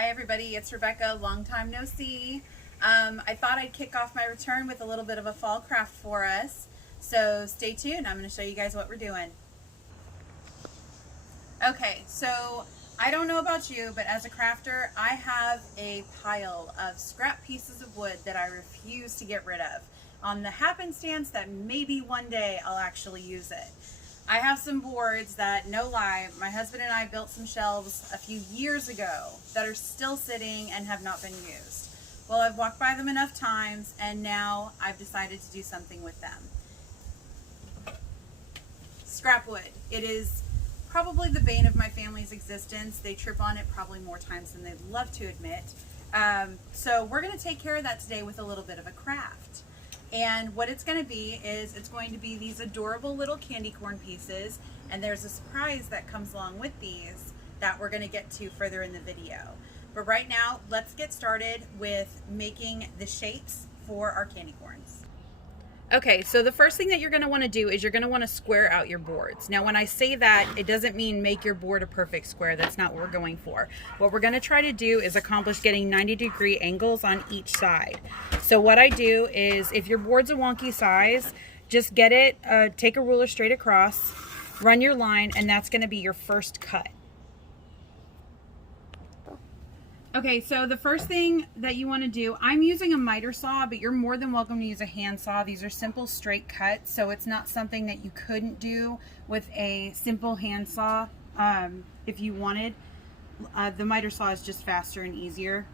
Hi everybody, it's Rebecca, long time no see. I thought I'd kick off my return with a little bit of a fall craft for us. So stay tuned, I'm going to show you guys what we're doing. Okay, so I don't know about you, but as a crafter, I have a pile of scrap pieces of wood that I refuse to get rid of, on the happenstance that maybe one day I'll actually use it. I have some boards that, no lie, my husband and I built some shelves a few years ago that are still sitting and have not been used. Well, I've walked by them enough times and now I've decided to do something with them. Scrap wood. It is probably the bane of my family's existence. They trip on it probably more times than they'd love to admit. So we're going to take care of that today with a little bit of a craft. And what it's going to be is it's going to be these adorable little candy corn pieces, and there's a surprise that comes along with these that we're going to get to further in the video. But right now, let's get started with making the shapes for our candy corns. Okay, so the first thing that you're going to want to do is you're going to want to square out your boards. Now when I say that, it doesn't mean make your board a perfect square. That's not what we're going for. What we're going to try to do is accomplish getting 90-degree angles on each side. So what I do is, if your board's a wonky size, just get it, take a ruler straight across, run your line, and that's going to be your first cut. Okay, so the first thing that you want to do, I'm using a miter saw, but you're more than welcome to use a hand saw. These are simple straight cuts, so it's not something that you couldn't do with a simple hand saw if you wanted. The miter saw is just faster and easier.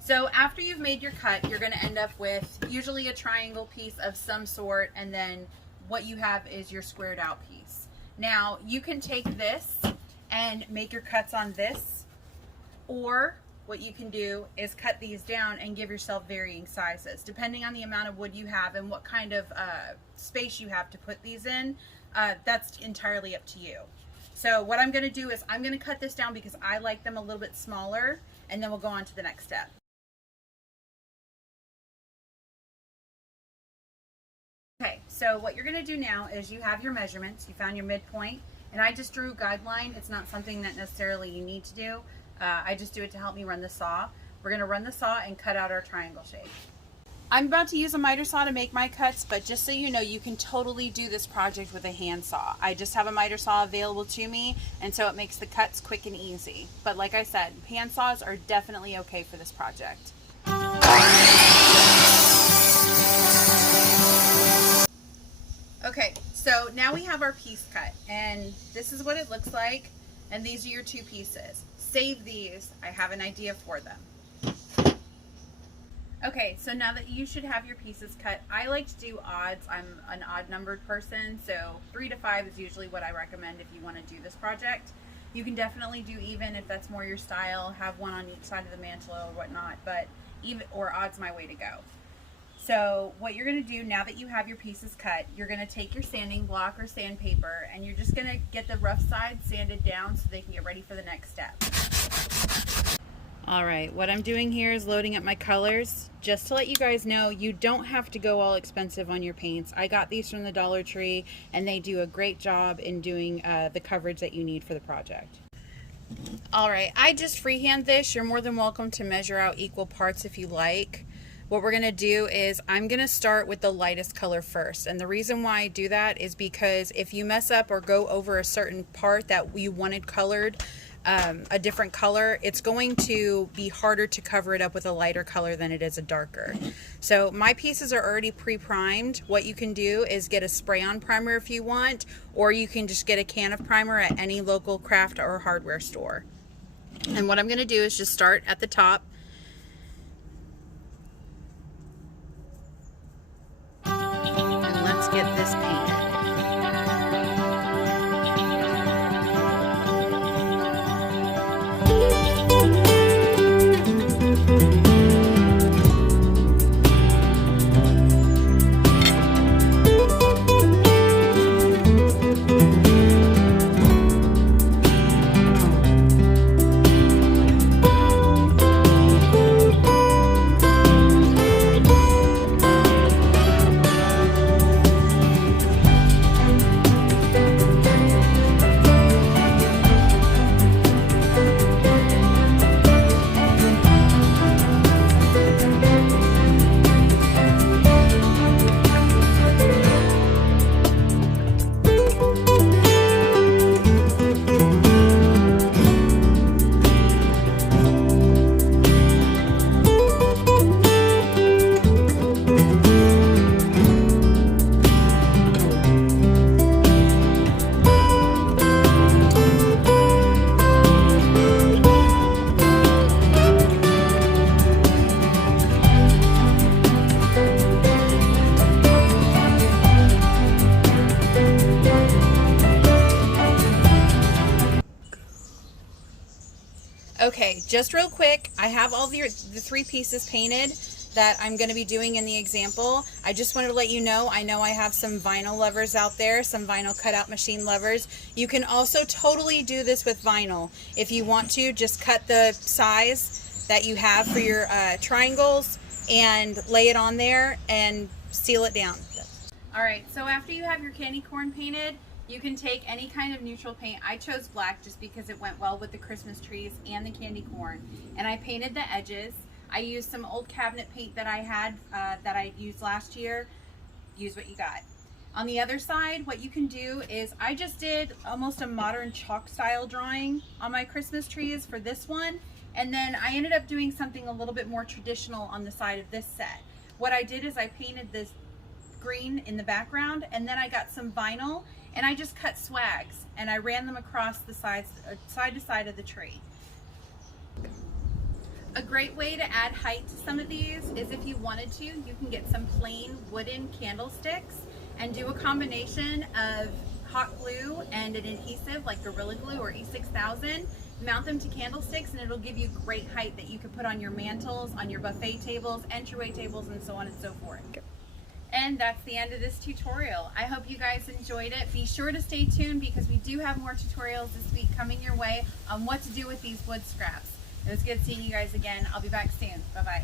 So after you've made your cut, you're going to end up with usually a triangle piece of some sort, and then what you have is your squared out piece. Now you can take this and make your cuts on this, or what you can do is cut these down and give yourself varying sizes depending on the amount of wood you have and what kind of space you have to put these in. That's entirely up to you. So what I'm going to do is I'm going to cut this down because I like them a little bit smaller, and then we'll go on to the next step. Okay, so what you're going to do now is you have your measurements, you found your midpoint, and I just drew a guideline. It's not something that necessarily you need to do. I just do it to help me run the saw. We're going to run the saw and cut out our triangle shape. I'm about to use a miter saw to make my cuts, but just so you know, you can totally do this project with a hand saw. I just have a miter saw available to me, and so it makes the cuts quick and easy. But like I said, hand saws are definitely okay for this project. Okay, so now we have our piece cut, and this is what it looks like, and these are your two pieces. Save these, I have an idea for them. Okay, so now that you should have your pieces cut, I like to do odds. I'm an odd numbered person, so 3 to 5 is usually what I recommend if you want to do this project. You can definitely do even if that's more your style, have one on each side of the mantle or whatnot, but even or odd's my way to go. So what you're going to do now that you have your pieces cut, you're going to take your sanding block or sandpaper, and you're just going to get the rough side sanded down so they can get ready for the next step. Alright, what I'm doing here is loading up my colors. Just to let you guys know, you don't have to go all expensive on your paints. I got these from the Dollar Tree, and they do a great job in doing the coverage that you need for the project. Alright, I just freehand this. You're more than welcome to measure out equal parts if you like. What we're going to do is I'm going to start with the lightest color first, and the reason why I do that is because if you mess up or go over a certain part that you wanted colored a different color, it's going to be harder to cover it up with a lighter color than it is a darker. So my pieces are already pre-primed. What you can do is get a spray-on primer if you want, or you can just get a can of primer at any local craft or hardware store. And what I'm going to do is just start at the top. Let's get this painted. Okay, just real quick, I have all the 3 pieces painted that I'm going to be doing in the example. I just wanted to let you know I have some vinyl levers out there, some vinyl cutout machine levers. You can also totally do this with vinyl. If you want to, just cut the size that you have for your triangles and lay it on there and seal it down. Alright, so after you have your candy corn painted, you can take any kind of neutral paint. I chose black just because it went well with the Christmas trees and the candy corn. And I painted the edges. I used some old cabinet paint that I had that I used last year. Use what you got. On the other side, what you can do is I just did almost a modern chalk style drawing on my Christmas trees for this one. And then I ended up doing something a little bit more traditional on the side of this set. What I did is I painted this green in the background, and then I got some vinyl and I just cut swags and I ran them across the sides, side to side of the tree. A great way to add height to some of these is if you wanted to, you can get some plain wooden candlesticks and do a combination of hot glue and an adhesive like Gorilla Glue or E6000. Mount them to candlesticks and it'll give you great height that you could put on your mantles, on your buffet tables, entryway tables, and so on and so forth. And that's the end of this tutorial. I hope you guys enjoyed it. Be sure to stay tuned because we do have more tutorials this week coming your way on what to do with these wood scraps. It was good seeing you guys again. I'll be back soon. Bye-bye.